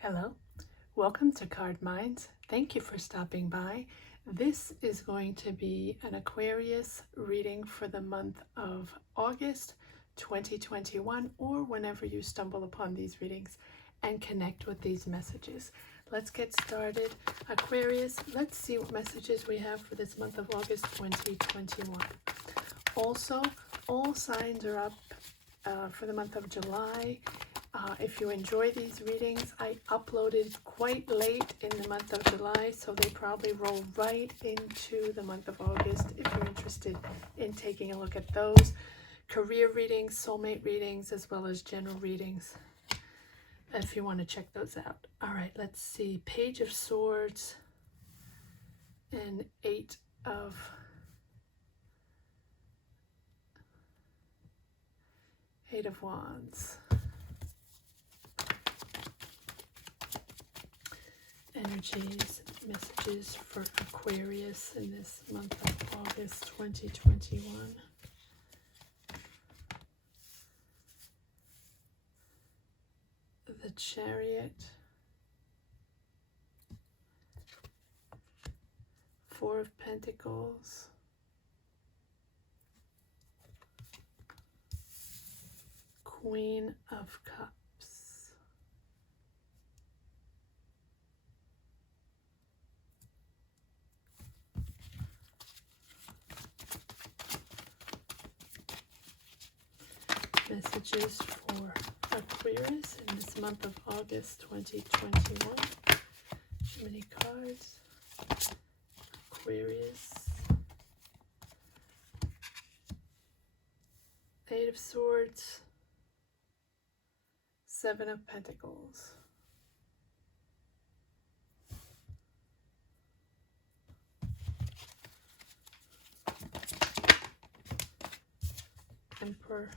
Hello, welcome to Card Minds. Thank you for stopping by. This is going to be an Aquarius reading for the month of August 2021, or whenever you stumble upon these readings and connect with these messages. Let's get started. Aquarius, let's see what messages we have for this month of August 2021. Also, all signs are up for the month of July. If you enjoy these readings, I uploaded quite late in the month of July, so they probably roll right into the month of August if you're interested in taking a look at those. Career readings, soulmate readings, as well as general readings, if you want to check those out. All right, let's see. Page of Swords and Eight of Wands. Energies, messages for Aquarius in this month of August 2021. The Chariot, Four of Pentacles, Queen of Cups, messages for Aquarius in this month of August 2021. Too many cards. Aquarius. Eight of Swords. Seven of Pentacles. Emperor.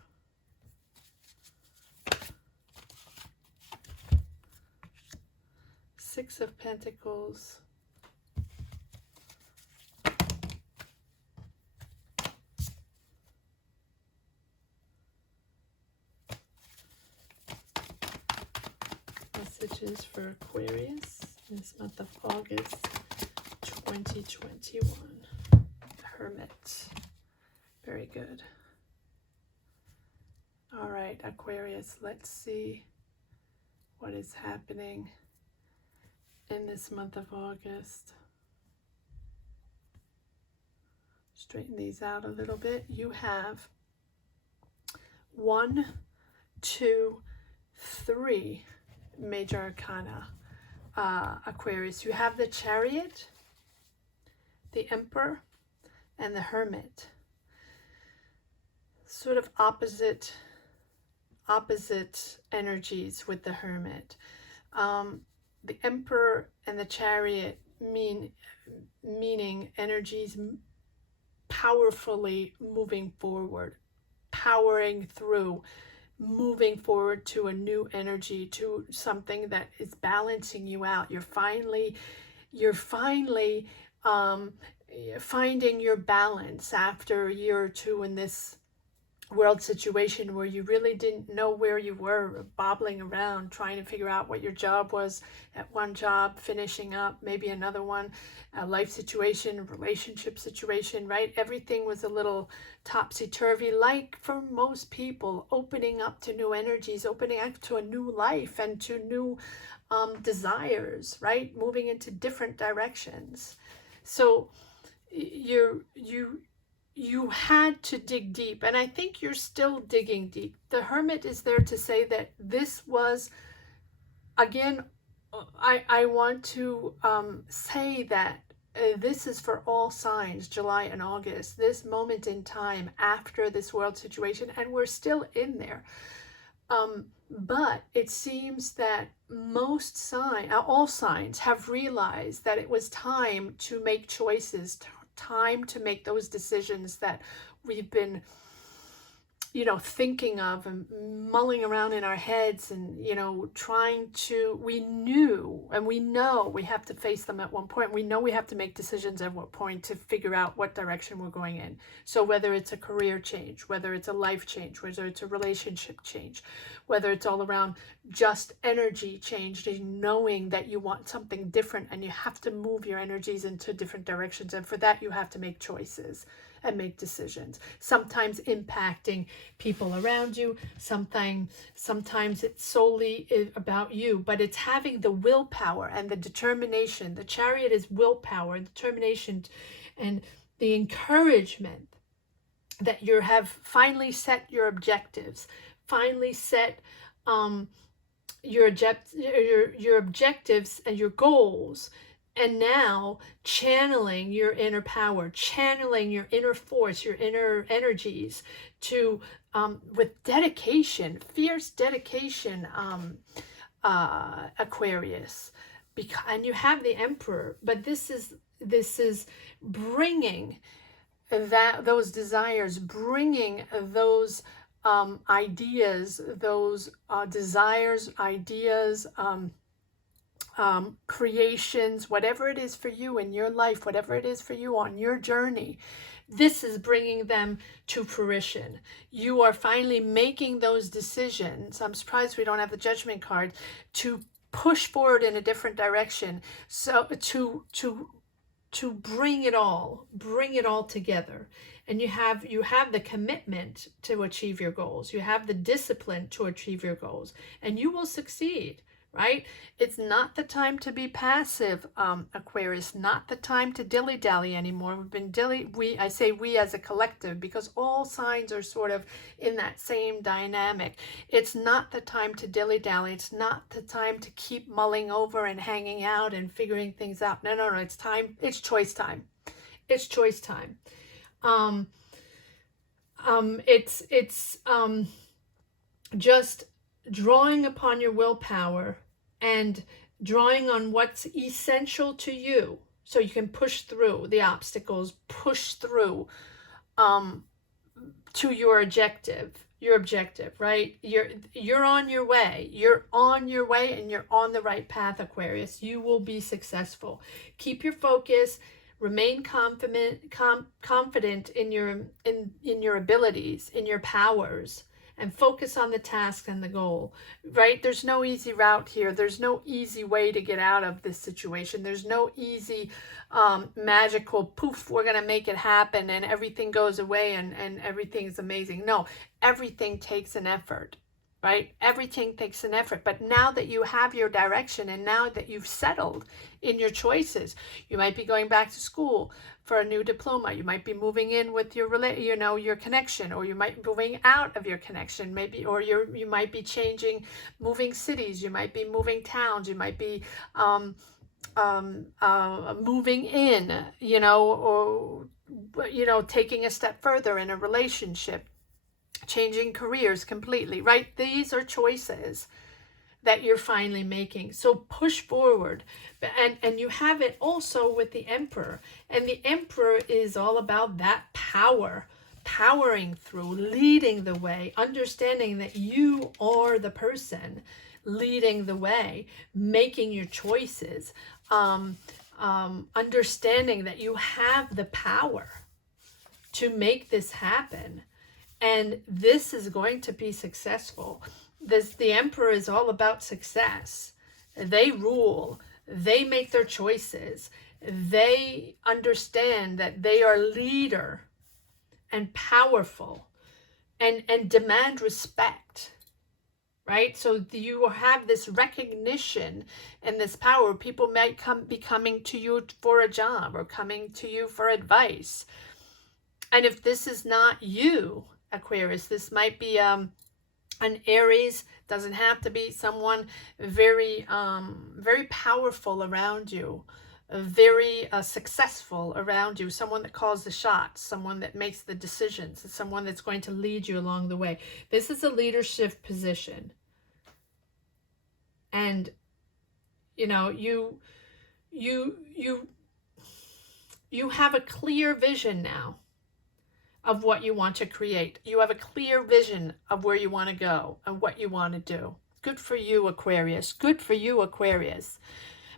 Six of Pentacles. Messages for Aquarius in this month of August 2021. Hermit. Very good. All right, Aquarius, let's see what is happening in this month of August. Straighten these out a little bit. You have 1, 2, 3 major arcana, Aquarius. You have the Chariot, the Emperor, and the Hermit. Sort of opposite energies with the Hermit. The Emperor and the Chariot meaning energies powerfully moving forward, powering through, moving forward to a new energy, to something that is balancing you out. You're finally finding your balance after a year or two in this world situation where you really didn't know where you were, bobbling around trying to figure out what your job was at one job, finishing up maybe another one, a life situation, relationship situation, right? Everything was a little topsy-turvy, like for most people, opening up to new energies, opening up to a new life and to new desires, right? Moving into different directions. So you had to dig deep, and I think you're still digging deep. The Hermit is there to say that this was, again, I want to say that this is for all signs, July and August, this moment in time after this world situation, and we're still in there. But it seems that all signs have realized that it was time to make choices, time to make those decisions that we've been thinking of and mulling around in our heads and, trying to, we knew and we know we have to face them at one point. We know we have to make decisions at what point to figure out what direction we're going in. So whether it's a career change, whether it's a life change, whether it's a relationship change, whether it's all around just energy change, knowing that you want something different and you have to move your energies into different directions. And for that, you have to make choices and make decisions, sometimes impacting people around you, sometimes it's solely about you, but it's having the willpower and the determination. The Chariot is willpower and determination and the encouragement that you have finally set your objectives, finally set your objectives and your goals. And now channeling your inner power, channeling your inner force, your inner energies to, with dedication, fierce dedication, Aquarius. And you have the Emperor, but this is bringing those desires, bringing those ideas, those desires, ideas, creations, whatever it is for you in your life, whatever it is for you on your journey, this is bringing them to fruition. You are finally making those decisions. I'm surprised we don't have the Judgment card to push forward in a different direction. So to bring it all together. And you have the commitment to achieve your goals. You have the discipline to achieve your goals, and you will succeed. Right? It's not the time to be passive, Aquarius, not the time to dilly-dally anymore. We've been I say we as a collective, because all signs are sort of in that same dynamic. It's not the time to dilly-dally. It's not the time to keep mulling over and hanging out and figuring things out. No, it's time. It's choice time. It's choice time. It's just drawing upon your willpower and drawing on what's essential to you so you can push through the obstacles, push through to your objective, right? You're on your way. You're on your way and you're on the right path, Aquarius. You will be successful. Keep your focus. Remain confident in your abilities, in your powers, and focus on the task and the goal, right? There's no easy route here. There's no easy way to get out of this situation. There's no easy magical poof, we're going to make it happen and everything goes away and everything's amazing. No, everything takes an effort, right? Everything takes an effort. But now that you have your direction and now that you've settled in your choices, you might be going back to school for a new diploma. You might be moving in with your your connection, or you might be moving out of your connection, maybe, or you might be moving cities. You might be moving towns. You might be moving in, or taking a step further in a relationship, changing careers completely, right? These are choices that you're finally making. So push forward. And you have it also with the Emperor. And the Emperor is all about that power, powering through, leading the way, understanding that you are the person leading the way, making your choices, understanding that you have the power to make this happen. And this is going to be successful. The Emperor is all about success. They rule. They make their choices. They understand that they are leader and powerful and demand respect, right? So you have this recognition and this power. People might be coming to you for a job or coming to you for advice. And if this is not you, Aquarius, this might be an Aries. Doesn't have to be someone very very powerful around you, very successful around you, someone that calls the shots, someone that makes the decisions, someone that's going to lead you along the way. This is a leadership position, and you have a clear vision now of what you want to create. You have a clear vision of where you want to go and what you want to do. Good for you, Aquarius. Good for you, Aquarius.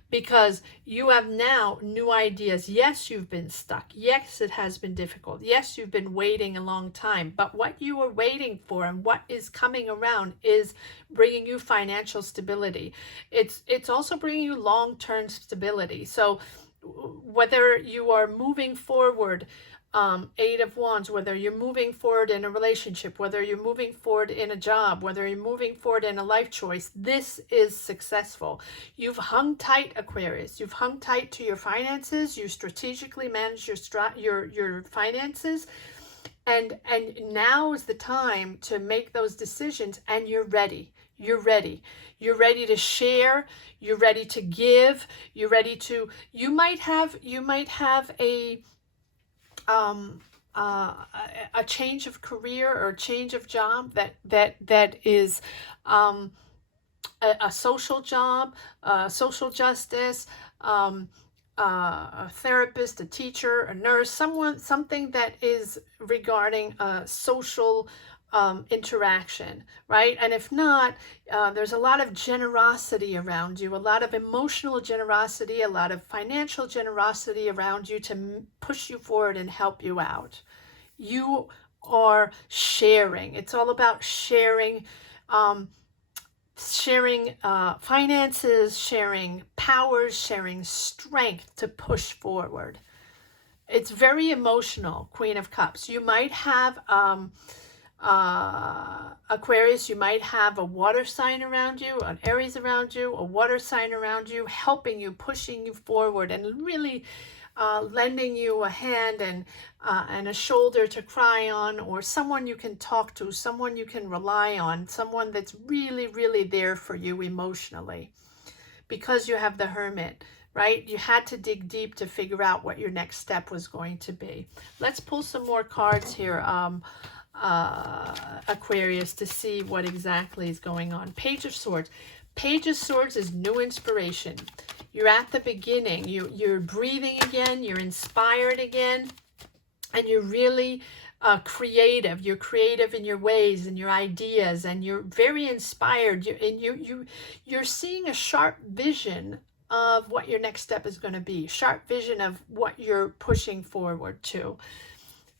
Because you have now new ideas. Yes, you've been stuck. Yes, it has been difficult. Yes, you've been waiting a long time. But what you were waiting for and what is coming around is bringing you financial stability. It's also bringing you long-term stability. So whether you are moving forward, Eight of Wands, whether you're moving forward in a relationship, whether you're moving forward in a job, whether you're moving forward in a life choice, this is successful. You've hung tight, Aquarius. You've hung tight to your finances. You strategically manage your finances. And now is the time to make those decisions, and you're ready. You're ready. You're ready to share. You're ready to give. You're ready to, you might have a change of career or a change of job that is a social job, social justice, a therapist, a teacher, a nurse, something that is regarding social interaction, right? And if not, there's a lot of generosity around you, a lot of emotional generosity, a lot of financial generosity around you to push you forward and help you out. You are sharing. It's all about sharing, sharing finances, sharing powers, sharing strength to push forward. It's very emotional, Queen of Cups. You might have Aquarius, you might have a water sign around you, an Aries around you, a water sign around you, helping you, pushing you forward, and really lending you a hand and a shoulder to cry on, or someone you can talk to, someone you can rely on, someone that's really, really there for you emotionally. Because you have the Hermit, right? You had to dig deep to figure out what your next step was going to be. Let's pull some more cards here, Aquarius, to see what exactly is going on. Page of Swords. Page of Swords is new inspiration. You're at the beginning. You're breathing again. You're inspired again. And you're really creative. You're creative in your ways and your ideas. And you're very inspired. You're seeing a sharp vision of what your next step is going to be. Sharp vision of what you're pushing forward to.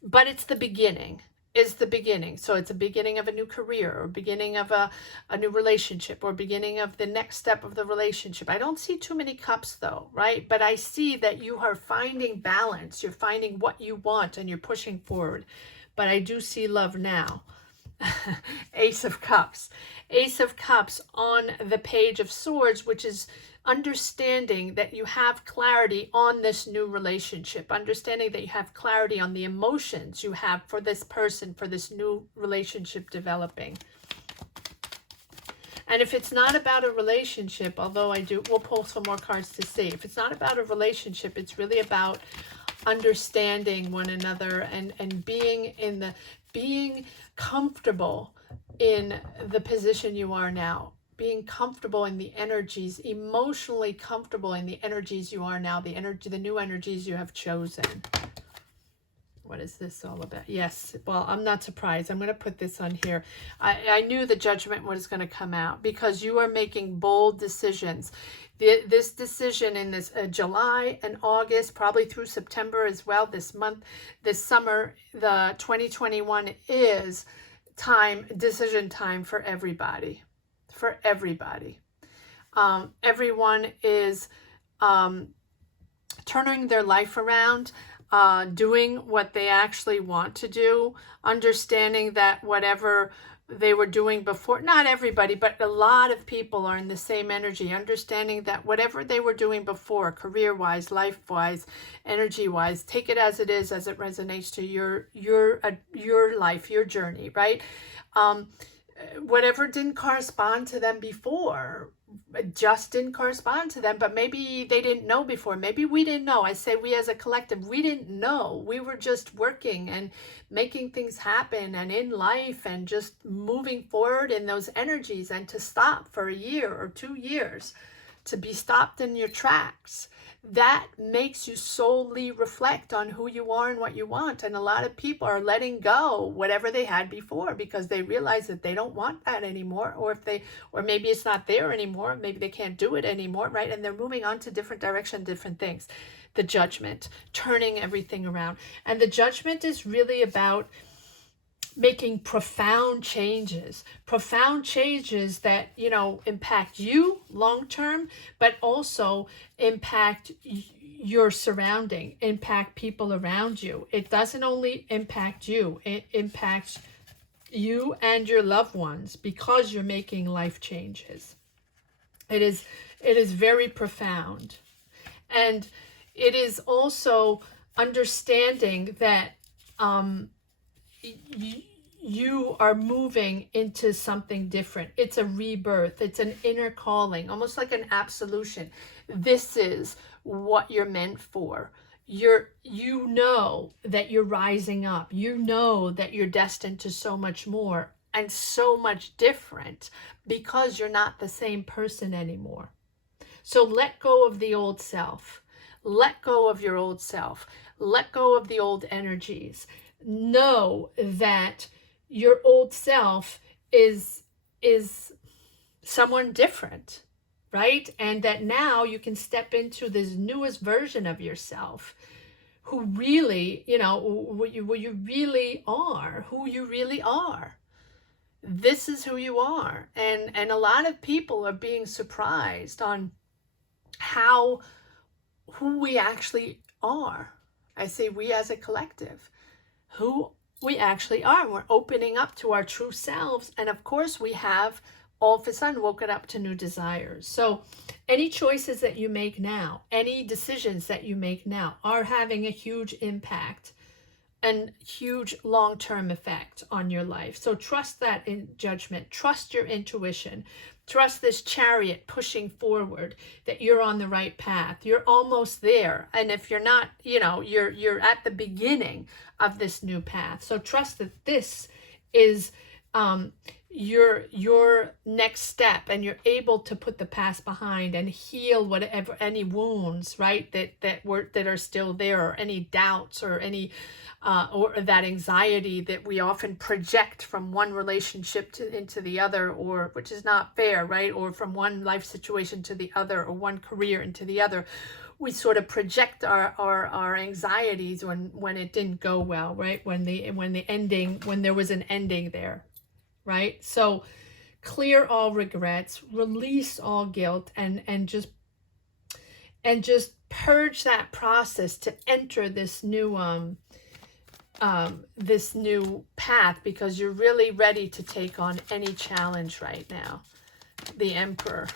But it's the beginning. Is the beginning. So it's a beginning of a new career, or beginning of a new relationship, or beginning of the next step of the relationship. I don't see too many cups though, right? But I see that you are finding balance. You're finding what you want and you're pushing forward. But I do see love now. Ace of Cups. Ace of Cups on the Page of Swords, which is understanding that you have clarity on this new relationship, understanding that you have clarity on the emotions you have for this person, for this new relationship developing. And if it's not about a relationship, although we'll pull some more cards to see. If it's not about a relationship, it's really about understanding one another and being comfortable in the position you are now. Being comfortable in the energies, emotionally comfortable in the energies you are now, the new energies you have chosen. What is this all about? Yes, well, I'm not surprised. I'm going to put this on here. I knew the judgment was going to come out because you are making bold decisions. This decision in this July and August, probably through September as well, this month, this summer, the 2021 is decision time for everybody. For everybody. Everyone is turning their life around, doing what they actually want to do, understanding that whatever they were doing before, not everybody, but a lot of people are in the same energy, understanding that whatever they were doing before, career-wise, life-wise, energy-wise, take it as it is, as it resonates to your life, your journey, right? Whatever didn't correspond to them before, just didn't correspond to them, but maybe they didn't know before. Maybe we didn't know. I say we as a collective, we didn't know. We were just working and making things happen and in life and just moving forward in those energies, and to stop for a year or 2 years to be stopped in your tracks. That makes you solely reflect on who you are and what you want. And a lot of people are letting go whatever they had before because they realize that they don't want that anymore, or maybe it's not there anymore, maybe they can't do it anymore, right? And they're moving on to different direction, different things. The Judgment, turning everything around. And the Judgment is really about making profound changes that, impact you long term, but also impact your surrounding, impact people around you. It doesn't only impact you, it impacts you and your loved ones because you're making life changes. It is very profound. And it is also understanding that you are moving into something different. It's a rebirth. It's an inner calling, almost like an absolution. This is what you're meant for. You know that you're rising up. You know that you're destined to so much more and so much different because you're not the same person anymore. So let go of the old self. Let go of your old self. Let go of the old energies. Know that your old self is someone different, right? And that now you can step into this newest version of yourself who really, what you really are, who you really are. This is who you are. And a lot of people are being surprised on who we actually are. I say we as a collective, who we actually are. We're opening up to our true selves. And of course, we have all of a sudden woken up to new desires. So any choices that you make now, any decisions that you make now are having a huge impact and huge long-term effect on your life. So trust that in Judgment. Trust your intuition. Trust this Chariot pushing forward, that you're on the right path. You're almost there. And if you're not, you're at the beginning of this new path. So trust that this is your next step, and you're able to put the past behind and heal whatever, any wounds, right, that are still there, or any doubts, or any or that anxiety that we often project from one relationship into the other, or which is not fair, right? Or from one life situation to the other, or one career into the other. We sort of project our anxieties when it didn't go well, right? When there was an ending there, right? So clear all regrets, release all guilt, and just purge that process to enter this new path, because you're really ready to take on any challenge right now. The Emperor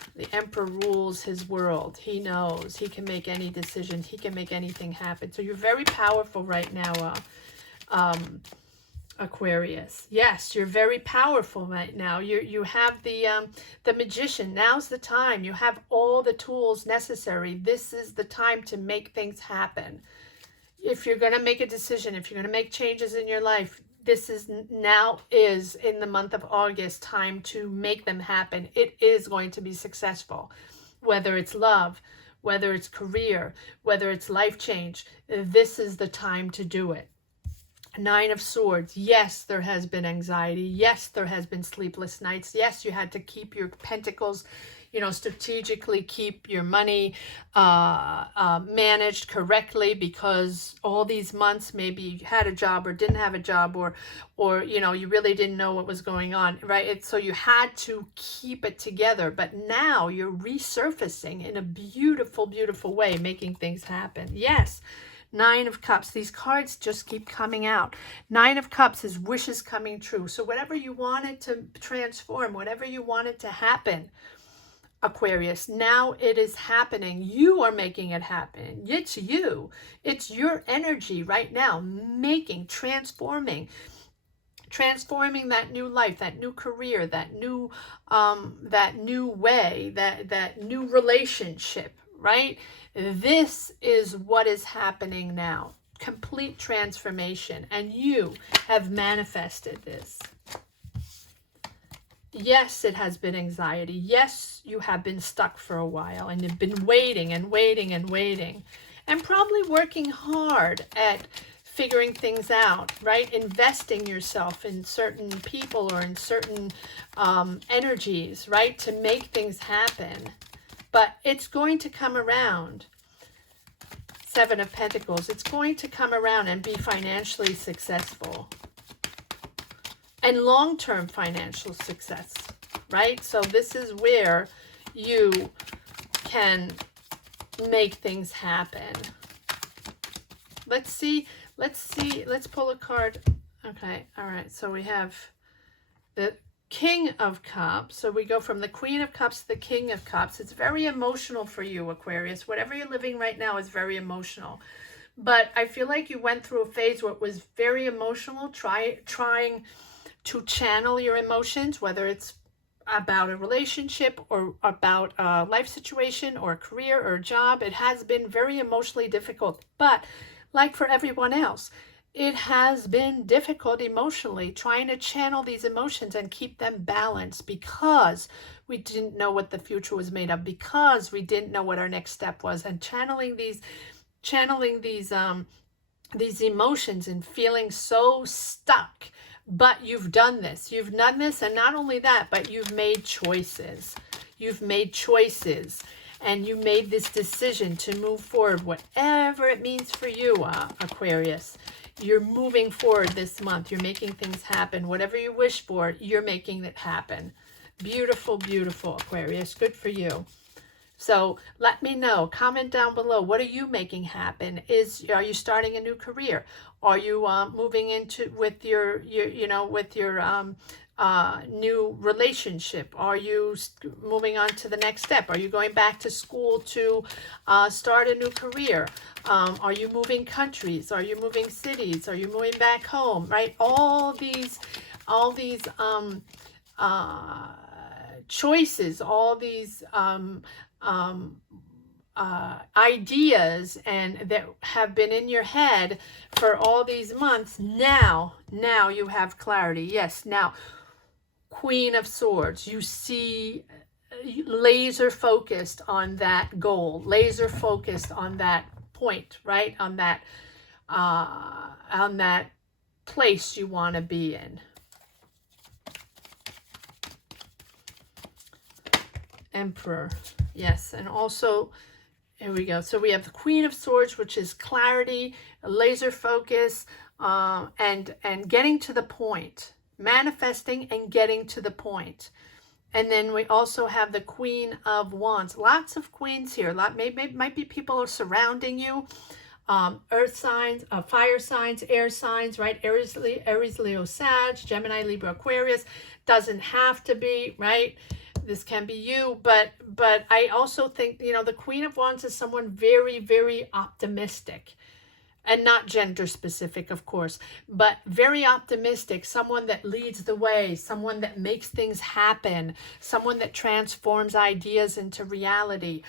rules his world. He knows he can make any decision. He can make anything happen. So you're very powerful right now, Aquarius. Yes, you're very powerful right now. You have the Magician. Now's the time. You have all the tools necessary. This is the time to make things happen. If you're going to make a decision, if you're going to make changes in your life, this is in the month of August time to make them happen. It is going to be successful, whether it's love, whether it's career, whether it's life change. This is the time to do it. Nine of Swords. Yes, there has been anxiety. Yes, there has been sleepless nights. Yes, you had to keep your pentacles, strategically keep your money managed correctly, because all these months maybe you had a job or didn't have a job, or you really didn't know what was going on, right? So you had to keep it together. But now you're resurfacing in a beautiful, beautiful way, making things happen. Yes. Nine of Cups. These cards just keep coming out. Nine of Cups is wishes coming true. So whatever you wanted to transform, whatever you wanted to happen, Aquarius, now it is happening. You are making it happen. It's you. It's your energy right now, transforming that new life, that new career, that new way, that new relationship, right? This is what is happening now. Complete transformation. And you have manifested this. Yes, it has been anxiety. Yes, you have been stuck for a while and you've been waiting and waiting and waiting and probably working hard at figuring things out, right? Investing yourself in certain people or in certain energies, right? To make things happen. But it's going to come around. Seven of Pentacles. It's going to come around and be financially successful. And long-term financial success, right? So this is where you can make things happen. Let's pull a card. Okay, all right, so we have the King of Cups. So we go from the Queen of Cups to the King of Cups. It's very emotional for you, Aquarius. Whatever you're living right now is very emotional. But I feel like you went through a phase where it was very emotional, trying to channel your emotions, whether it's about a relationship or about a life situation or a career or a job. It has been very emotionally difficult. But like for everyone else, it has been difficult emotionally trying to channel these emotions and keep them balanced because we didn't know what the future was made of, because we didn't know what our next step was, and channeling these emotions and feeling so stuck. But you've done this, and not only that, but you've made choices. And you made this decision to move forward, whatever it means for you, Aquarius. You're moving forward this month. You're making things happen. Whatever you wish for, you're making it happen. Beautiful, beautiful, Aquarius. Good for you. So let me know. Comment down below. What are you making happen? Are you starting a new career? Are you moving into with your new relationship? Are you moving on to the next step? Are you going back to school to start a new career? Are you moving countries? Are you moving cities? Are you moving back home? Right? All these choices, all these ideas and that have been in your head for all these months. Now you have clarity. Yes, now Queen of Swords, you see, laser focused on that goal, laser focused on that point, right? On that place you want to be in. Emperor. Yes, and also, here we go. So we have the Queen of Swords, which is clarity, laser focus, and getting to the point, manifesting and getting to the point. And then we also have the Queen of Wands. Lots of queens here. Might be people are surrounding you. Earth signs, fire signs, air signs, right? Aries, Leo, Sag, Gemini, Libra, Aquarius. Doesn't have to be, right? This can be you, but I also think, the Queen of Wands is someone very, very optimistic. And not gender specific, of course, but very optimistic, someone that leads the way, someone that makes things happen, someone that transforms ideas into reality,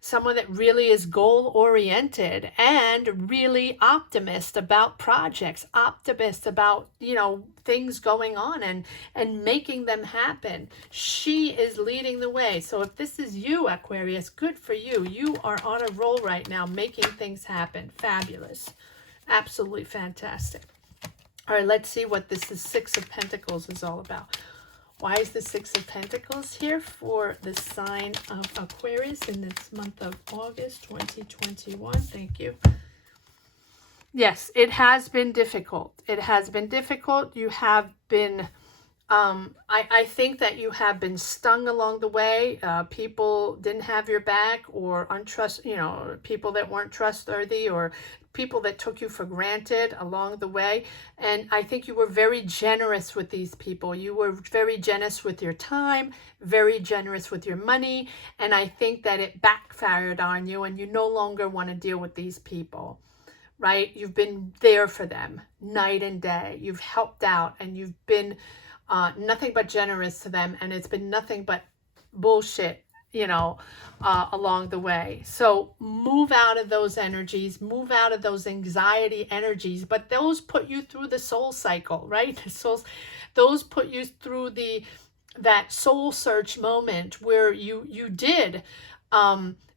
someone that really is goal-oriented and really optimist about projects, optimist about, things going on and making them happen. She is leading the way. So if this is you, Aquarius, good for you. You are on a roll right now, making things happen. Fabulous. Absolutely fantastic. All right, let's see what this is. Six of Pentacles is all about. Why is the Six of Pentacles here for the sign of Aquarius in this month of August 2021? Thank you. Yes, it has been difficult. It has been difficult. You have been, I think that you have been stung along the way. People didn't have your back, or people that weren't trustworthy, or people that took you for granted along the way. And I think you were very generous with these people. You were very generous with your time, very generous with your money. And I think that it backfired on you, and you no longer want to deal with these people. Right? You've been there for them night and day. You've helped out, and you've been nothing but generous to them. And it's been nothing but bullshit, along the way. So move out of those energies, move out of those anxiety energies, but those put you through the soul cycle, right? Those put you through the that soul search moment where you did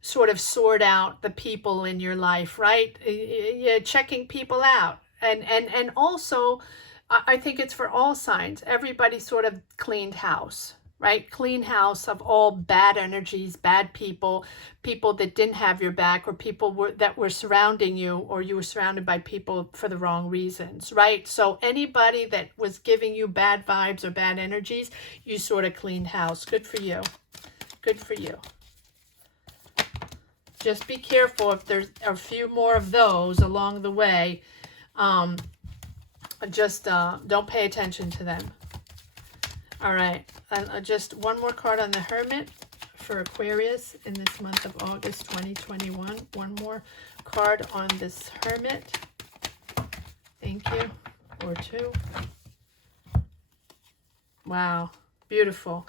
sort of sort out the people in your life, right? Yeah, checking people out. And also, I think it's for all signs. Everybody sort of cleaned house, right? Clean house of all bad energies, bad people, people that didn't have your back, or people that were surrounding you, or you were surrounded by people for the wrong reasons, right? So anybody that was giving you bad vibes or bad energies, you sort of cleaned house. Good for you. Good for you. Just be careful if there's a few more of those along the way. Just don't pay attention to them. All right, and just one more card on the Hermit for Aquarius in this month of August 2021. One more card on this Hermit. Thank you. Or two. Wow, beautiful.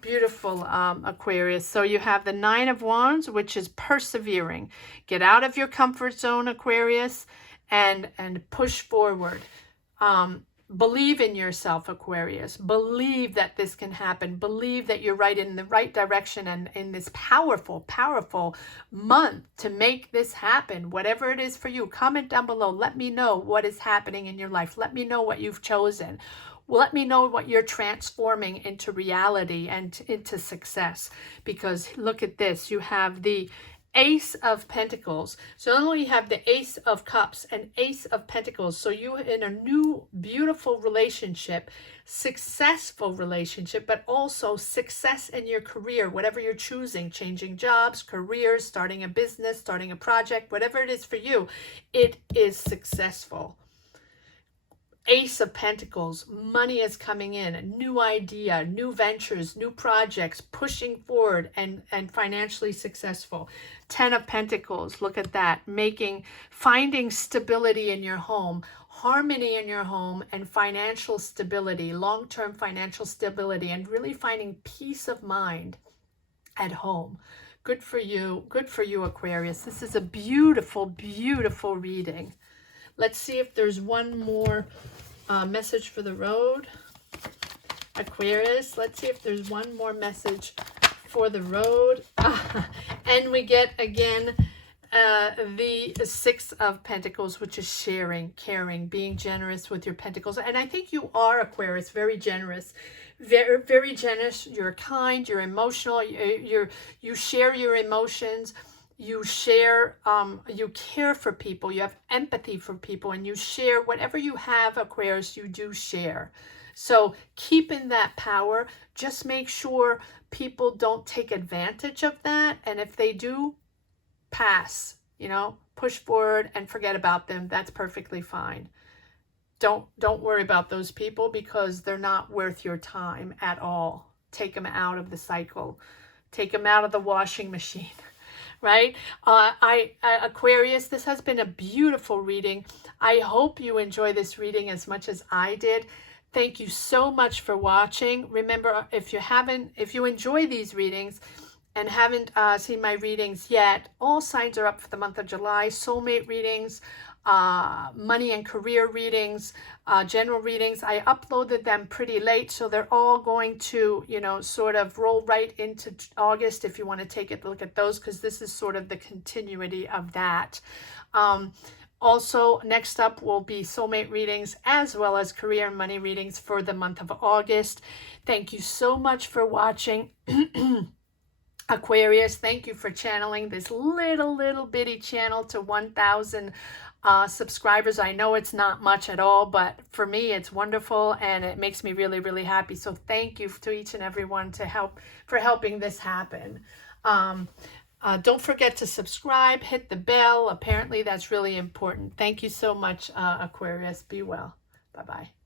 Beautiful, Aquarius. So you have the Nine of Wands, which is persevering. Get out of your comfort zone, Aquarius, and push forward. Believe in yourself, Aquarius. Believe that this can happen. Believe that you're right in the right direction and in this powerful, powerful month to make this happen. Whatever it is for you, comment down below. Let me know what is happening in your life. Let me know what you've chosen. Let me know what you're transforming into reality and into success. Because look at this. You have the Ace of Pentacles. So not only you have the Ace of Cups and Ace of Pentacles, so you in a new beautiful relationship, successful relationship, but also success in your career, whatever you're choosing, changing jobs, careers, starting a business, starting a project, whatever it is for you, it is successful. Ace of Pentacles, money is coming in, a new idea, new ventures, new projects, pushing forward and financially successful. 10 of Pentacles, look at that, finding stability in your home, harmony in your home, and financial stability, long-term financial stability, and really finding peace of mind at home. Good for you, Aquarius. This is a beautiful, beautiful reading. Let's see if there's one more message for the road. Aquarius, let's see if there's one more message for the road. And we get, again, the Six of Pentacles, which is sharing, caring, being generous with your pentacles. And I think you are, Aquarius, very generous. Very, very generous. You're kind, you're emotional, you share your emotions. You share, you care for people, you have empathy for people, and you share whatever you have, Aquarius, you do share. So keep in that power. Just make sure people don't take advantage of that. And if they do, pass, push forward and forget about them. That's perfectly fine. Don't worry about those people because they're not worth your time at all. Take them out of the cycle. Take them out of the washing machine. Right? Aquarius, this has been a beautiful reading. I hope you enjoy this reading as much as I did. Thank you so much for watching. Remember, if you enjoy these readings and haven't seen my readings yet, all signs are up for the month of July. Soulmate readings, money and career readings, general readings. I uploaded them pretty late, so they're all going to, sort of roll right into August if you want to take a look at those, because this is sort of the continuity of that. Also, next up will be soulmate readings as well as career and money readings for the month of August. Thank you so much for watching. Aquarius, thank you for channeling this little bitty channel to 1,000 subscribers. I know it's not much at all, but for me it's wonderful and it makes me really, really happy. So thank you to each and everyone for helping this happen. Don't forget to subscribe, hit the bell. Apparently that's really important. Thank you so much, Aquarius. Be well. Bye-bye.